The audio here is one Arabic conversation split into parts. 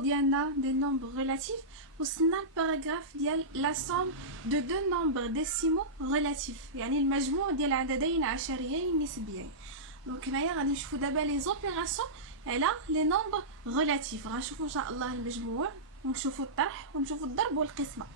ديالنا دي نومبر ريلاتيف وصلنا الباراغراف ديال لا سوم دو دو نومبر ديسيمو ريلاتيف، يعني المجموع ديال عددين عشريين نسبيين. دونك هنايا غادي نشوفوا دابا لي زوبيراسيون على لي نومبر ريلاتيف. غنشوفوا ان شاء الله المجموع ونشوفوا الطرح ونشوفوا الضرب والقسمه.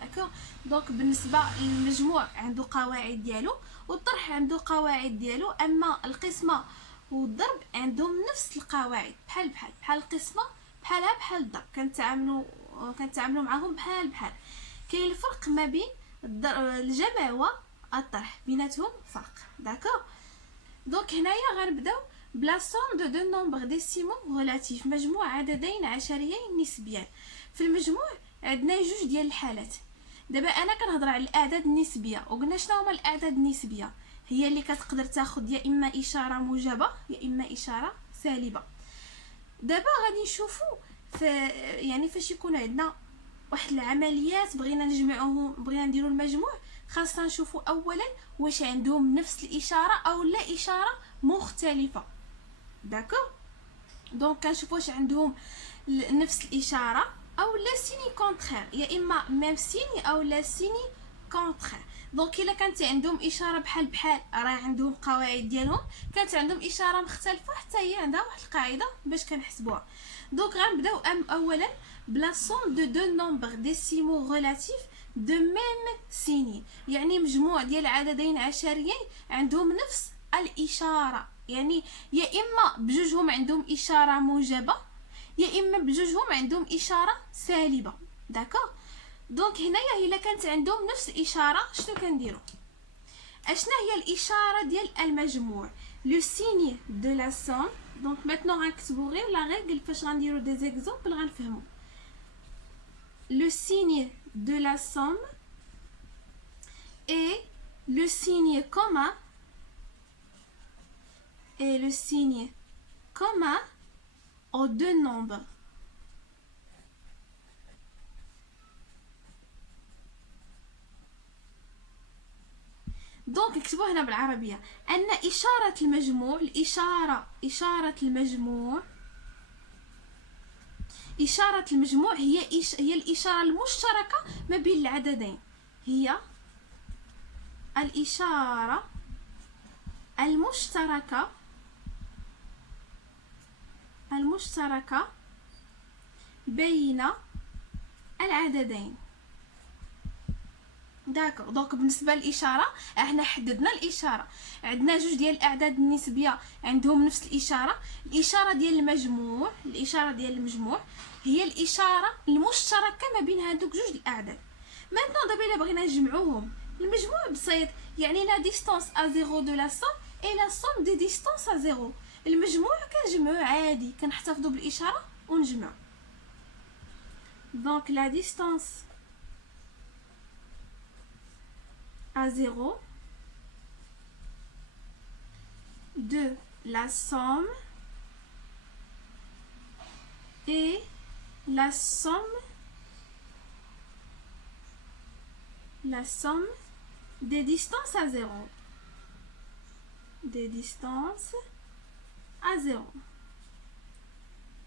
داكوغ. دونك بالنسبه للمجموع عنده قواعد ديالو والطرح عنده قواعد ديالو، اما القسمه والضرب عندهم نفس القواعد بحال القسمه بحال الضرب، كنتعاملوا معاهم بحال. كاين الفرق ما بين الجمع والطرح، بيناتهم فرق. داكوغ. دونك هنايا غنبداو بلا سوم دو دو نومبر ديسيمو ريلاتيف، مجموع عددين عشريين نسبيان. في المجموع عندنا جوج ديال الحالات. دابا انا كنهضر على الاعداد النسبيه، وقلنا شنو هما الاعداد النسبيه؟ هي اللي كتقدر تاخذ يا اما اشاره موجبه يا اما اشاره سالبه. دابا غادي نشوفوا فاش يكون عندنا واحد العمليات بغينا نجمعوهم، بغينا نديروا المجموع، خاصنا نشوفوا اولا واش عندهم نفس الاشاره او لا اشاره مختلفه. داكوغ. دونك كنشوفوا واش عندهم نفس الاشاره او لا سيني كونترير، يا اما ميم سيني او لا سيني كونترير. دونك الا كانت عندهم اشاره بحال راه عندهم قواعد ديالهم، كانت عندهم اشاره مختلفه حتى هي عندها واحد القاعده باش كنحسبوها. دونك غنبداو اولا بلا سوم دو دو نومبر ديسيمو ريلاتيف دو ميم سيني، يعني مجموع ديال عددين عشريين عندهم نفس الاشاره، يعني يا اما بجوجهم عندهم اشاره موجبه يا اما بجوجهم عندهم اشاره سالبه. داكوغ. دونك هنايا الا كانت عندهم نفس الاشاره شنو كنديروا؟ اشنا هي الاشاره ديال المجموع؟ لو سيني دو لا سوم. دونك ماتنو غنكتبوا غير لا ريغل فاش غنديروا دي زيكزامبل غنفهموا. لو سيني دو لا سوم et le signe commun aux deux nombres. دونك نكتبوه هنا بالعربيه ان اشاره المجموع، اشاره المجموع هي الاشاره المشتركه ما بين العددين، هي الاشاره المشتركه بين العددين. داكو. دونك بالنسبه للاشاره احنا حددنا الاشاره، عندنا جوج ديال الاعداد النسبيه عندهم نفس الاشاره ديال المجموع هي الاشاره المشتركه ما بين هادوك جوج الاعداد. maintenant دابا الا بغينا نجمعوهم، المجموع بسيط، يعني لا ديستانس ا زيرو دو لا سوم اي لا سوم دي ديستانس ا زيرو. المجموع كنجمعوه عادي، كنحتفظوا بالاشاره ونجمعوا. دونك لا ديستانس à 0 de la somme et la somme des distances à 0.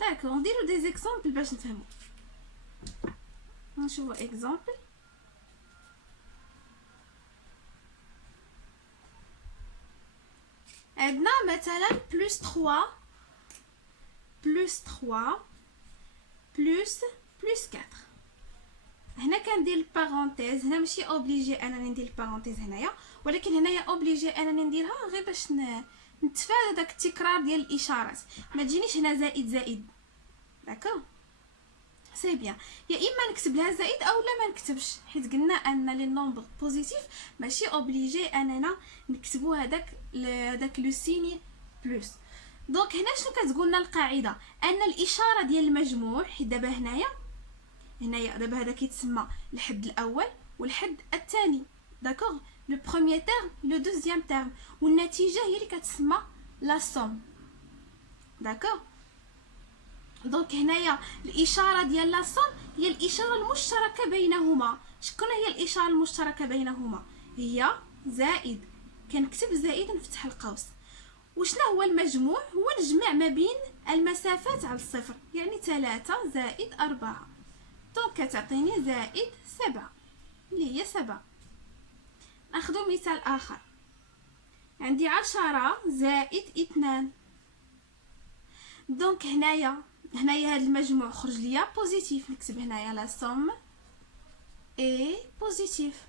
D'accord, on dit des exemples باش نفهموا. نشوفوا exemple. عندنا مثلا بلس 3 بلس 4. هنا كندير البارونتيز، هنا ماشي اوبليجي انني ندير البارونتيز هنايا، ولكن هنايا اوبليجي انني نديرها غير باش نتفادى داك التكرار ديال الاشارات، ما تجينيش هنا زائد. داكوغ. سي بيان. يا اما نكتب لها زائد او لا ما نكتبش، حيت قلنا ان لي نومبر بوزيتيف ماشي اوبليجي اننا نكتبوا هذاك لو سيني بلس. دونك هنا شنو كتقول لنا القاعده؟ ان الاشاره ديال المجموع، حيت دابا هنايا دابا هذا كيتسمى الحد الاول والحد الثاني. داكوغ. لو بروميير تيرم لو دوزيام تيرم، والنتيجه هي اللي كتسمى لا سوم. داكوغ. دونك هنايا الاشاره ديال لا سوم هي الاشاره المشتركه بينهما. شكون هي الاشاره المشتركه بينهما؟ هي زائد. كنكتب زائد نفتح القوس. وشنو هو المجموع؟ هو الجمع ما بين المسافات على الصفر، يعني 3 زائد 4، دونك كتعطيني زائد 7 اللي هي 7. ناخدو مثال آخر، عندي 10 زائد 2، دونك هنايا هاد المجموع خرج ليا بوزيتيف، نكتب هنايا لا سوم اي بوزيتيف.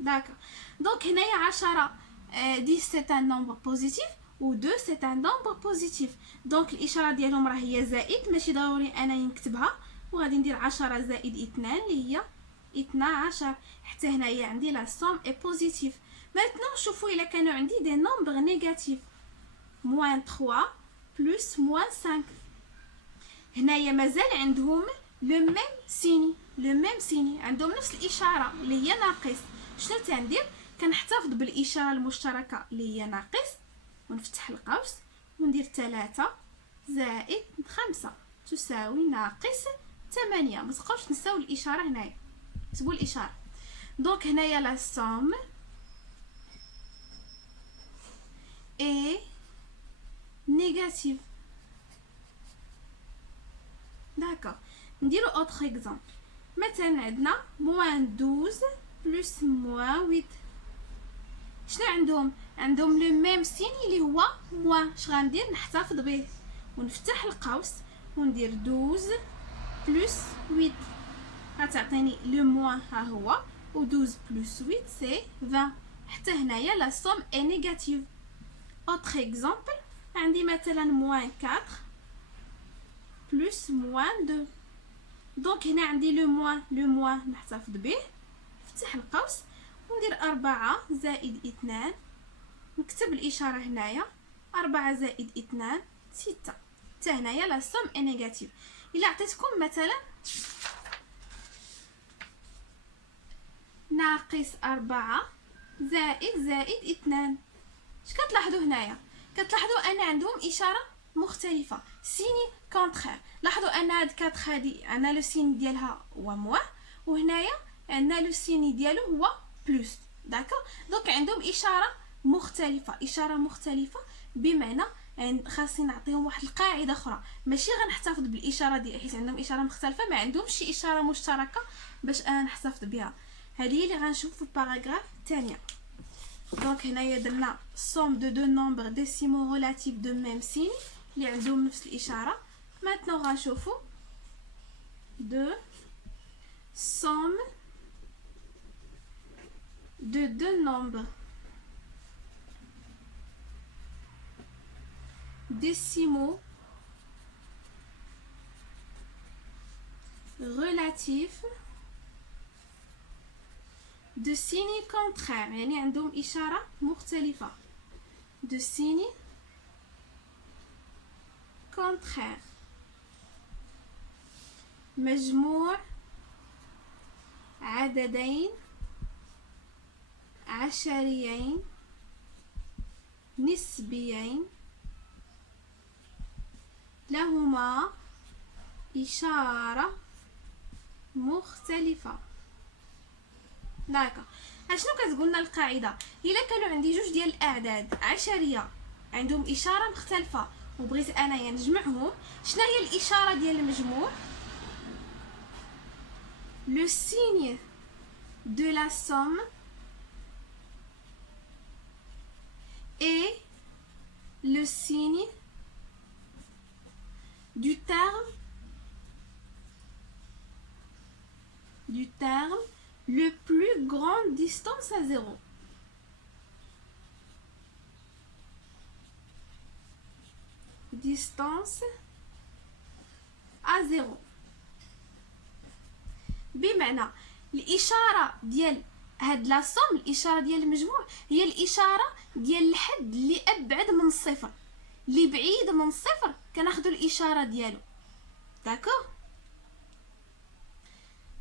داكا دونك هنايا 10 10 سي ان نومبر بوزيتيف و 2 سي ان نومبر بوزيتيف، دونك الاشاره ديالهم راه هي زائد، ماشي ضروري انني نكتبها، وغادي ندير 10 زائد 2 اللي هي 12. حتى هنايا عندي لا سوم اي بوزيتيف. maintenant شوفوا الا كانوا عندي دي نومبر نيجاتيف، موان 3 بلس موان 5، هنايا مازال عندهم لو ميم سيني، عندهم نفس الاشاره اللي هي ناقص. شنو تندير؟ كنحتفظ بالاشاره المشتركه اللي هي ناقص، ونفتح القوس وندير 3 زائد 5 تساوي ناقص 8. ما تبقاوش تنساو الاشاره هنايا، كتبوا الاشاره. دونك هنايا لا سوم اي نيجاتيف. داكوغ، نديرو اوتر اكزامبل. مثلا عندنا موان 12 بلس موان 8، شنو عندهم لو ميم سين اللي هو موان. اش غندير؟ نحتفظ به ونفتح القوس وندير 12 بلس 8، غتعطيني لو موان ها هو، و 12 بلس 8 سي 20. حتى هنايا لا سوم اي نيجاتيف. اوتر اكزامبل، عندي مثلا موان 4 بلس موان 2، دونك هنا عندي لو موان نحتفظ به، نفتح القوس وندير 4 زائد 2، نكتب الاشاره هنايا 4 زائد 2 6. حتى هنايا لا سوم اي نيجاتيف. الا عطيتكم مثلا ناقص 4 زائد 2، اش كتلاحظوا هنايا؟ كتلاحظوا ان عندهم اشاره مختلفه، سيني كونترير. لاحظوا ان هاد 4 هادي عندنا لو سين ديالها هو موان، وهنايا عندنا لو سين ديالو هو بلس. داكوغ، دونك عندهم اشاره مختلفه بمعنى خاصني نعطيهم واحد القاعده اخرى، ماشي غنحتفظ بالاشاره ديال حيت عندهم اشاره مختلفه، ما عندهمش شي اشاره مشتركه باش انا نحتفظ بها. هذه اللي غنشوف في الباراغراف الثانيه. دونك هنايا درنا somme de deux nombres décimaux relatifs de même signe اللي عندهم نفس الاشاره. maintenant غنشوفوا de somme de deux nombres décimaux relatifs de signes contraires، يعني عندهم إشارة مختلفة. de signes contraires. مجموع عددين عشريين نسبيين لهما إشارة مختلفة. داكا، اشنو كتقولنا القاعده؟ الا كانوا عندي جوج ديال الاعداد عشريه عندهم اشاره مختلفه وبغيت انايا نجمعهم، شنو هي الاشاره ديال المجموع؟ لو سيgne de la somme et le signe du terme le plus grande distance à 0. Distance à 0. بمعنى الاشاره ديال هاد لا سوم، الاشاره ديال المجموع هي الاشاره ديال الحد اللي ابعد من الصفر، اللي بعيد من الصفر كناخذوا الاشاره ديالو. داكوغ،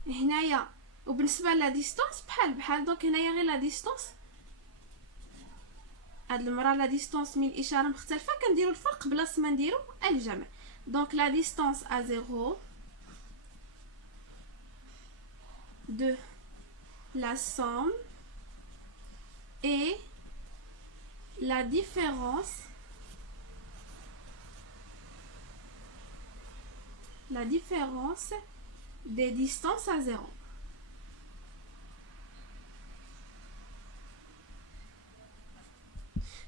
هنايا وبالنسبه لا ديستانس بحال دونك هنايا غير لا ديستانس، هاد المره لا ديستانس من الاشاره مختلفه كنديروا الفرق بلاص ما نديروا الجمع. دونك لا ديستانس ا 0 de la somme et la différence des distances à zéro.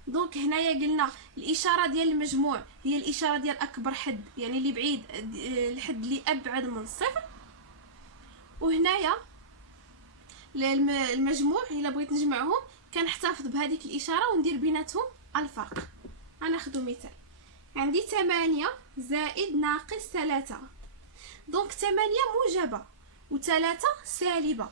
دونك هنايا قلنا الاشاره ديال المجموع هي الاشاره ديال اكبر حد، يعني اللي بعيد الحد اللي ابعد من الصفر. وهنايا المجموع الا بغيت نجمعهم كنحتفظ بهذيك الاشاره وندير بيناتهم الفرق. غناخذ مثال، عندي 8 زائد ناقص 3. دونك 8 موجبه و3 سالبه.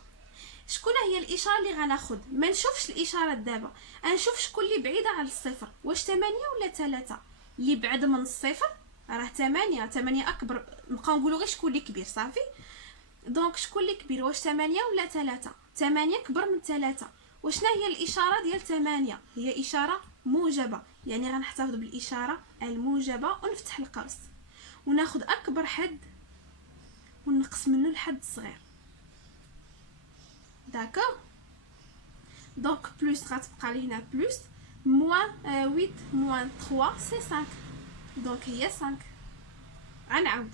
شكون هي الاشاره اللي غناخذ؟ ما نشوفش الاشارات دابا، غنشوف شكون اللي بعيده على الصفر، واش 8 ولا 3. اللي بعد من الصفر راه 8 اكبر، نبقاو نقولوا غير شكون اللي كبير صافي. دونك شكون اللي كبير، واش 8 ولا 3؟ 8 كبر من 3. وشنا هي الاشاره ديال 8؟ هي اشاره موجبه، يعني غنحتفظ بالاشاره الموجبه ونفتح القوس وناخذ اكبر حد ونقص منه الحد الصغير. داكوغ. دونك بلوس غتبقى لي هنا بلوس موان 8 موان 3 سي 5، دونك هي 5. غنعاود،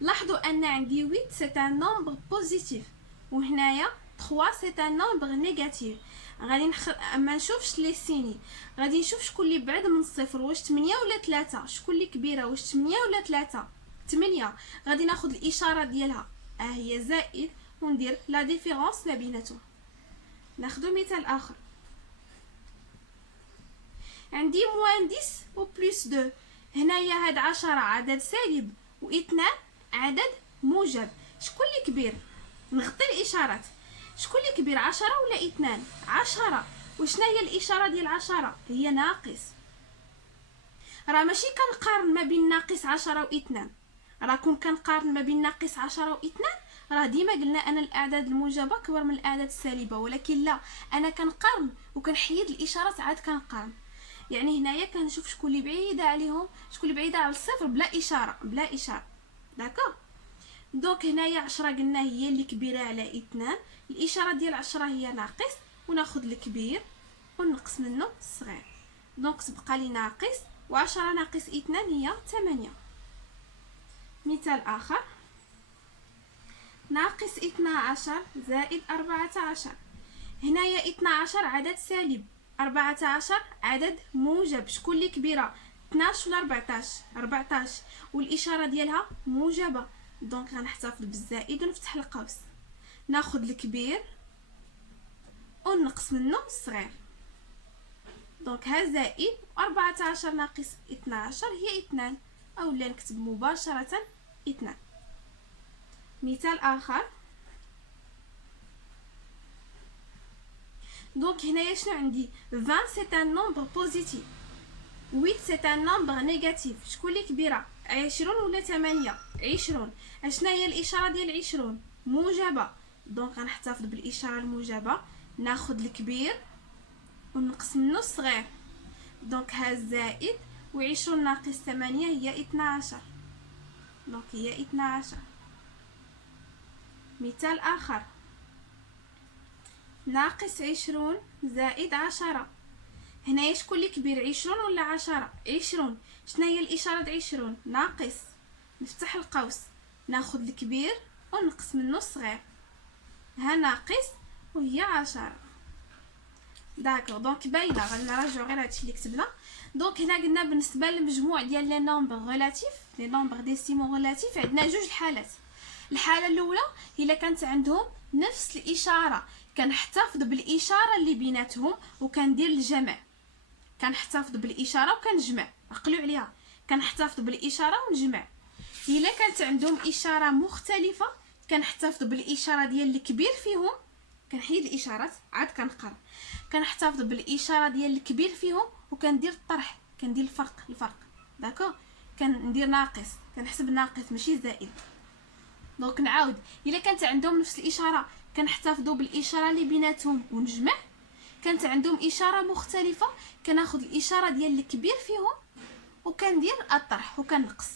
لاحظوا ان عندي 8 سي ان نومبر بوزيتيف وهنايا 3 سي ان نومبر نيجاتيف. غادي ما نشوفش لي سيني، غادي نشوف شكون اللي بعد من الصفر، واش 8 ولا 3. شكون اللي كبيره، واش 8 ولا 3؟ 8. غادي ناخذ الاشاره ديالها هي زائد وندير لا ديفيرونس ما بيناتهم. ناخذ مثال اخر، عندي موان 10 و بلس 2. هنايا هاد 10 عدد سالب و2 عدد موجب. شكون اللي كبير؟ نغطي الاشارات. شكون اللي كبير، 10 ولا 2؟ 10. وشنا هي الاشاره ديال 10؟ هي ناقص. راه ماشي كنقارن ما بين ناقص 10 و2، راه كون كنقارن ما بين ناقص 10 و2 راه ديما قلنا انا الاعداد الموجبه كبر من الاعداد السالبه، ولكن لا، انا كنقارن وكنحيد الاشارات عاد كنقارن. يعني هنايا كنشوف شكون اللي بعيده عليهم، شكون اللي بعيده على الصفر بلا اشاره. داكوغ. دونك هنايا 10 قلنا هي اللي كبيره على 2، الاشاره ديال 10 هي ناقص، وناخذ الكبير ونقص منه الصغير. دونك تبقى لي ناقص، و10 ناقص 2 هي 8. مثال اخر، ناقص 12 زائد 14. هنايا 12 عدد سالب، 14 عدد موجب. شكون اللي كبيره، 12 ولا 14؟ 14، والاشاره ديالها موجبه، دونك غنحتفظ بالزائد ونفتح القوس، ناخذ الكبير ونقص منه الصغير. دونك ها زائد 14 ناقص 12 هي 2، اولا نكتب مباشره 2. مثال اخر، دونك هنايا شنو عندي؟ 20 سي ان نومبر بوزيتيف، 8 سي ان نومبر نيجاتيف. شكون اللي كبيره، 20 ولا 8؟ 20. اشنا هي الاشاره ديال 20؟ موجبه، دونك غنحتفظ بالاشاره الموجبه، ناخذ الكبير ونقص منه الصغير. دونك ها زائد و20 ناقص 8 هي 12، دونك هي 12. مثال اخر، ناقص 20 زائد 10. هنايا شكون اللي كبير، 20 ولا 10؟ 20. شنو هي الاشاره 20؟ ناقص، نفتح القوس، ناخذ الكبير ونقص منه الصغير. ها ناقص وهي 10. داكوغ. دونك باينه، غادي نراجعو غير هادشي اللي كتبنا. دونك هنا قلنا بالنسبه للمجموع ديال لي نومبر ريلاتيف، لي نومبر ديسيمو ريلاتيف، عندنا جوج الحالات. الحاله الاولى الا كانت عندهم نفس الاشاره، كنحتفظ بالاشاره اللي بيناتهم وكندير الجمع. كنحتفظ بالاشاره وكنجمع، عقلوا عليها، كنحتفظ بالاشاره ونجمع. الا كانت عندهم اشاره مختلفه كنحتفظ بالاشاره ديال الكبير فيهم، كنحيد الاشارات عاد كنقرا، كنحتفظ بالاشاره ديال الكبير فيهم وكندير الطرح، كندير الفرق. داكوغ. كندير ناقص، كنحسب ناقص ماشي زائد. دونك نعاود، الا كانت عندهم نفس الاشاره كنحتفظوا بالاشاره اللي بيناتهم ونجمع. كانت عندهم اشاره مختلفه كناخذ الاشاره ديال الكبير فيهم وكندير الطرح وكنقص.